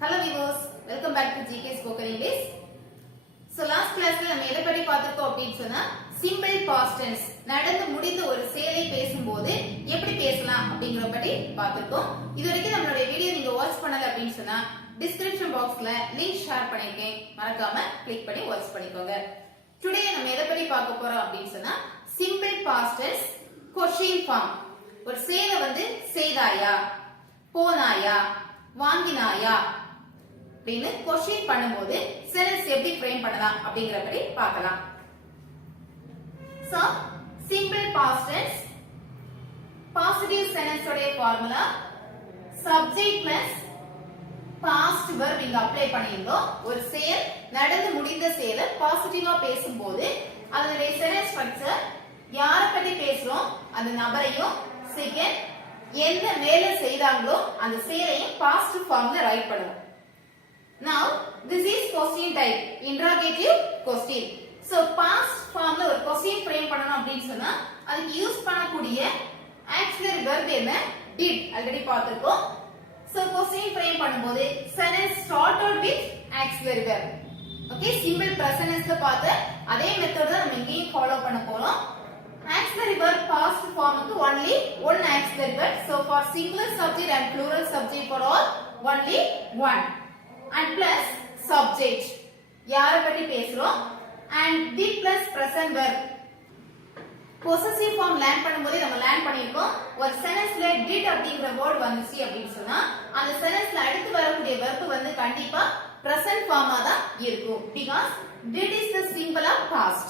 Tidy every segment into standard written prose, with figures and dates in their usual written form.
Hello viewers, welcome back to GK Spoken English. So last classல நம்ம எதை பத்தி பார்த்திருக்கோம் அப்படினு சொன்னா simple past tense நடந்து முடிந்த ஒரு செயலை பேசும்போது எப்படி பேசலாம் அப்படிங்கறத பத்தி பார்த்திருக்கோம். இதுவரைக்கும் நம்மளுடைய வீடியோ நீங்க வாட்ச் பண்ணல அப்படினு சொன்னா description boxல லிங்க் ஷேர் பண்ணிருக்கேன். மறக்காம கிளிக் பண்ணி வாட்ச் பண்ணிக்கோங்க. டுடே நம்ம எதை பத்தி பார்க்க போறோம் அப்படினு சொன்னா simple past tense question form. ஒரு செயலை வந்து செய்தாயா, போனாயா, வாங்கினாயா அப்படினு क्वेश्चन பண்ணும்போது சென்டென்ஸ் எப்படி ஃப்ரேம் பண்ணலாம் அப்படிங்கறதை பார்க்கலாம். So simple past tense positive sentence உடைய formula subject plus past verb இங்க அப்ளை பண்ணிருந்தோம். ஒரு செயல் நடந்து முடிந்த செயலை பாசிட்டிவா பேசும்போது அதனுடைய சென்டென்ஸ் ஸ்ட்ரக்சர் யார பத்தி பேசுறோம் அந்த நபரையும் செகண்ட் எந்த வேலை செய்தாங்களோ அந்த செயலையும் பாஸ்ட் ஃபார்ம்ல ரைட் பண்ணுவோம். Now this is question type interrogative question. So past formல ஒரு question frame பண்ணனும் அப்படினு சொன்னா அதுக்கு யூஸ் பண்ணக்கூடிய auxiliary verb என்ன did ஆல்ரெடி பார்த்திருக்கோம். So question frame பண்ணும்போது sentence started with auxiliary verb. Okay, simple present tenseல பார்த்த அதே மெத்தட் தான் நம்ம இங்கேயும் ஃபாலோ பண்ண போறோம். Auxiliary verb past formக்கு only one auxiliary verb. So for singular subject and plural subject for all only one. And plus subject யார பத்தி பேசுறோம் and did plus present verb. possessive form learn பண்ணும்போது நம்ம லேர்ன் பண்ணிருக்கோம். ஒரு சென்டென்ஸ்ல did அப்படிங்கற word வந்துச்சு அப்படினு சொன்னா அந்த சென்டென்ஸ்ல அடுத்து வரக்கூடிய verb வந்து கண்டிப்பா present form-ஆ தான் இருக்கும். Because did is the symbol of past.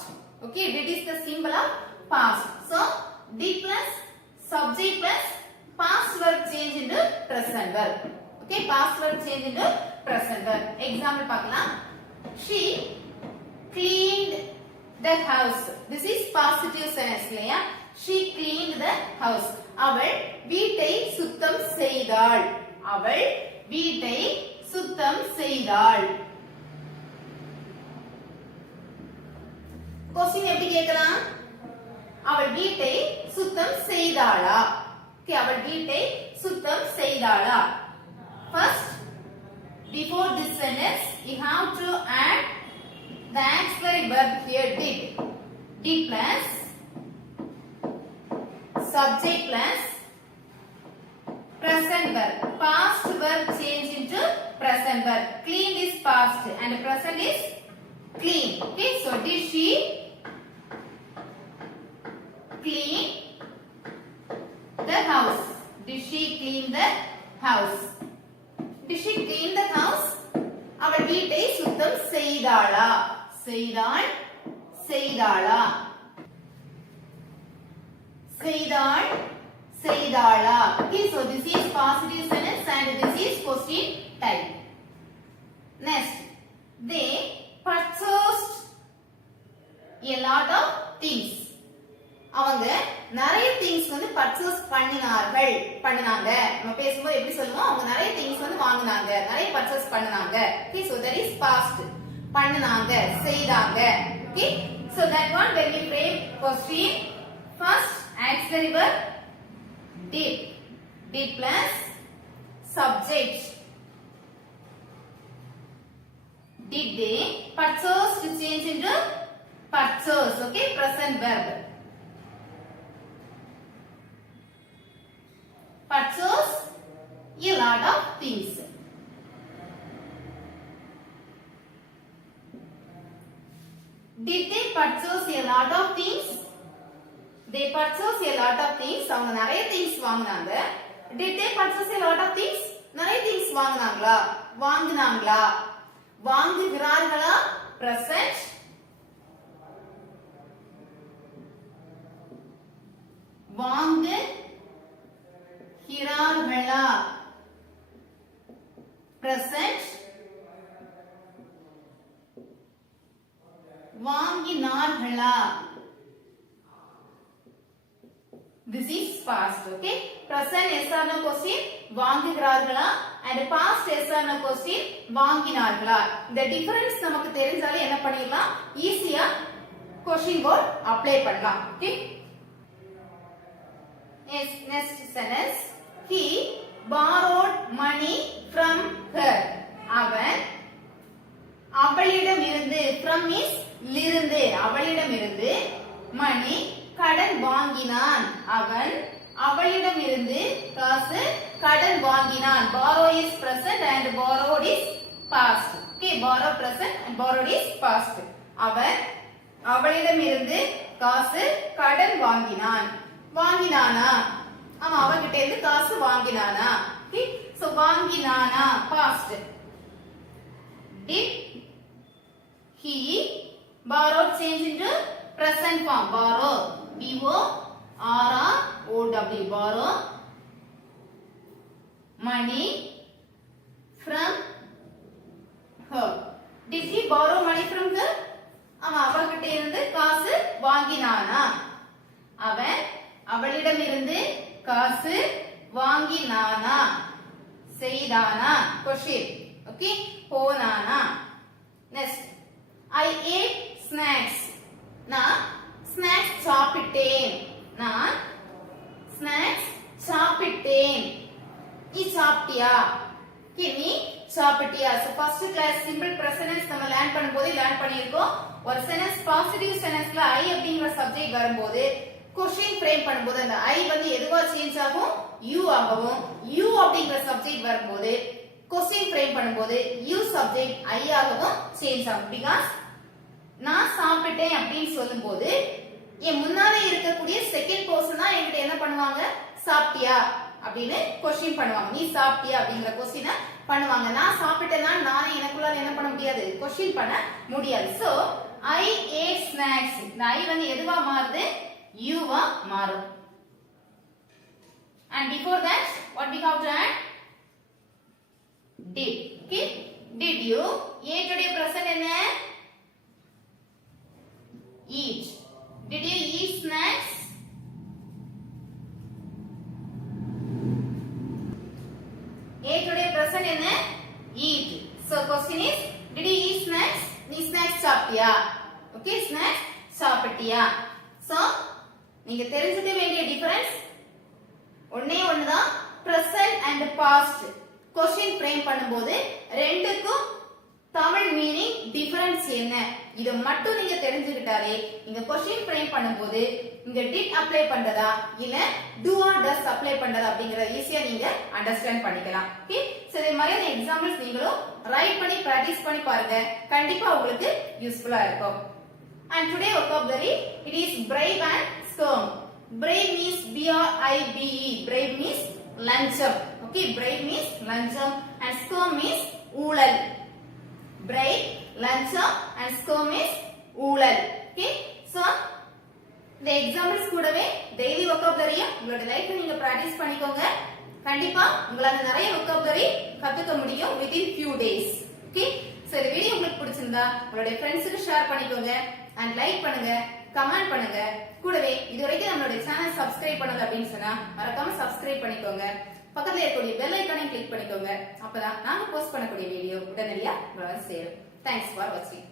Okay, did is the symbol of past. So did plus subject plus past verb change into present verb. Okay, past verb change into present verb. Example பார்க்கலாம். She cleaned the house. This is positive sentence இல்லையா? She cleaned the house. அவள் வீட்டை சுத்தம் செய்தாள். அவள் வீட்டை சுத்தம் செய்தாள். क्वेश्चन எப்படி கேட்கலாம்? அவள் வீட்டை சுத்தம் செய்தாளா? Okay, அவள் வீட்டை சுத்தம் செய்தாளா? First, before this sentence, you have to add the auxiliary verb here did. Did plus subject plus present verb. Past verb change into present verb. Clean is past and present is clean. Okay, so did she clean the house? Did she clean the house? Did she clean the house? அவள் வீட்டை சுத்தம் செய்தாளா? செய்தாள், செய்தாளா? செய்தாள், செய்தாளா? Okay, so this is positive sentence and this is question type. Next, they purchased a lot of things. அவங்க நிறைய things வந்து purchase பண்ணினாங்க. நம்ம பேசும்போது எப்படி சொல்லுவோம்? அவங்க நிறைய திங்ஸ் வந்து வாங்குனாங்க, நிறைய பர்ச்சேஸ் பண்ணாங்க. Okay, so that is past. பண்ணாங்க, செய்தாங்க. Okay, so that one when we frame question, first auxiliary verb did. Did plus subject. Did they purchase to change into purchase. Okay, present verb. Purchase a lot of things. Did they purchase a lot of things? They purchase a lot of things. அவங்க நிறைய things வாங்குனாங்க. Did they purchase a lot of things? நிறைய things வாங்குனாங்களா? வாங்குனாங்களா? வாங்குகிறார்களா? Present. வாங்கு கிறார்களா? present. வாங்கினார்களா? this is past. Okay, present yes or no question வாங்குகிறார்களா and past yes or no question வாங்கினார்களா. இந்த difference நமக்கு தெரிஞ்சாலே என்ன பண்ணிடலாம்? ஈஸியா question word அப்ளை பண்ணலாம். Okay, yes, next sentence. He borrowed money from her. from is லிருந்து அவளிடமிருந்து மணி கடன் வாங்கினான் அவன் அவளிடமிருந்து காசு கடன் வாங்கினான் borrow is present and borrowed is past okay borrow present and borrowed is past அவன் அவளிடமிருந்து காசு கடன் வாங்கினான் வாங்கினானா அவன் அவகிட்ட இருந்து காசு வாங்கினானா okay so வாங்கினானா past did he borrow change into present form borrow b o r r o w borrow money from her did he borrow money from her அவன் அவகிட்ட இருந்து காசு வாங்கினானா அவன் அவளிடமிருந்து காசு வாங்கினானா செய்தானா question okay போனானா next I ate snacks நான் snacks சாப்பிட்டேன் நான் snacks சாப்பிட்டேன் நீ சாப்பிட்டியா நீ சாப்பிட்டியா so first class simple present tense நம்ம லேர்ன் பண்ணும்போது லேர்ன் பண்ணியிருக்கோம் ஒரு சென்டென்ஸ் பாசிட்டிவ் சென்டென்ஸ்ல I அப்படிங்கற சப்ஜெக்ட் வரும்போது क्वेश्चन ஃப்ரேம் பண்ணும்போது அந்த I வந்து எதுவா சேஞ்ச் ஆகும் you ஆகவும் you அப்படிங்கற சப்ஜெக்ட் வரும்போது क्वेश्चन ஃப்ரேம் பண்ணும்போது you சப்ஜெக்ட் I ஆகவும் சேஞ்ச் ஆகும் because நான் சாப்பிட்டேன் அப்படினு சொல்லும்போது என் முன்னாலே இருக்கக்கூடிய செகண்ட் பர்சன் தான் என்கிட்ட என்ன பண்ணுவாங்க சாப்பிட்டியா அப்படினு क्वेश्चन பண்ணுவாங்க நீ சாப்பிட்டியா அப்படிங்கற क्वेश्चन பண்ணுவாங்க நான் சாப்பிட்டேனா நானே எனக்குள்ள என்ன பண்ண முடியாது क्वेश्चन பண்ண முடியாது சோ I ate snacks இந்த I வந்து எதுவா மாறுது you வா மாறும் and before that what we have to add did okay did you ate உடைய present என்ன eat did you eat snacks ate உடைய present என்ன eat so question is did you eat snacks நீ snacks சாப்பிட்டியா okay snacks சாப்பிட்டியா so நீங்க தெரிஞ்சுக்க வேண்டிய டிஃபரன்ஸ் ஒண்ணே ஒண்ணுதான் present and past question frame பண்ணும்போது ரெண்டுக்கும் தமிழ் மீனிங் டிஃபரன்ஸ் என்ன இத மட்டும் நீங்க தெரிஞ்சுக்கிட்டாலே நீங்க क्वेश्चन ஃப்ரேம் பண்ணும்போது இங்க did அப்ளை பண்றதா இல்ல do or does அப்ளை பண்றதா அப்படிங்கறத ஈஸியா நீங்க அண்டர்ஸ்டாண்ட் பண்ணிக்கலாம் ஓகே சோ இதே மாதிரி எக்ஸாம்பிள்ஸ் நீங்களும் ரைட் பண்ணி பிராக்டீஸ் பண்ணி பாருங்க கண்டிப்பா உங்களுக்கு யூஸ்ஃபுல்லா இருக்கும் and today vocabulary it is brave and scorn brave means b r i v e brave means லஞ்சம் okay brave means லஞ்சம் and scorn means ஊழல் brave லஞ்சம் and scorn is ஊழல் okay so இந்த எக்ஸாம்பிள்ஸ் கூடவே டெய்லி vocabulary உங்களோட லைஃப்ல நீங்க பிராக்டீஸ் பண்ணிக்கோங்க கண்டிப்பா உங்களால நிறைய vocabulary கத்துக்க முடியும் within few days okay so இந்த வீடியோ உங்களுக்கு பிடிச்சிருந்தா உங்களோட ஃப்ரெண்ட்ஸ்க்கு ஷேர் பண்ணிக்கோங்க and லைக் பண்ணுங்க கமெண்ட் பண்ணுங்க கூடவே இதுவரைக்கும் நம்மளோட சேனல் சப்ஸ்கிரைப் பண்ணல அப்படினு சொன்னா மறக்காம சப்ஸ்கிரைப் பண்ணிக்கோங்க பக்கத்துல இருக்கக்கூடிய பெல் ஐகானை கிளிக் பண்ணிக்கோங்க அப்பதான் நாங்க போஸ்ட் பண்ணக்கூடிய வீடியோ உடனடியா உங்களுக்கு சேரும் Thanks for watching.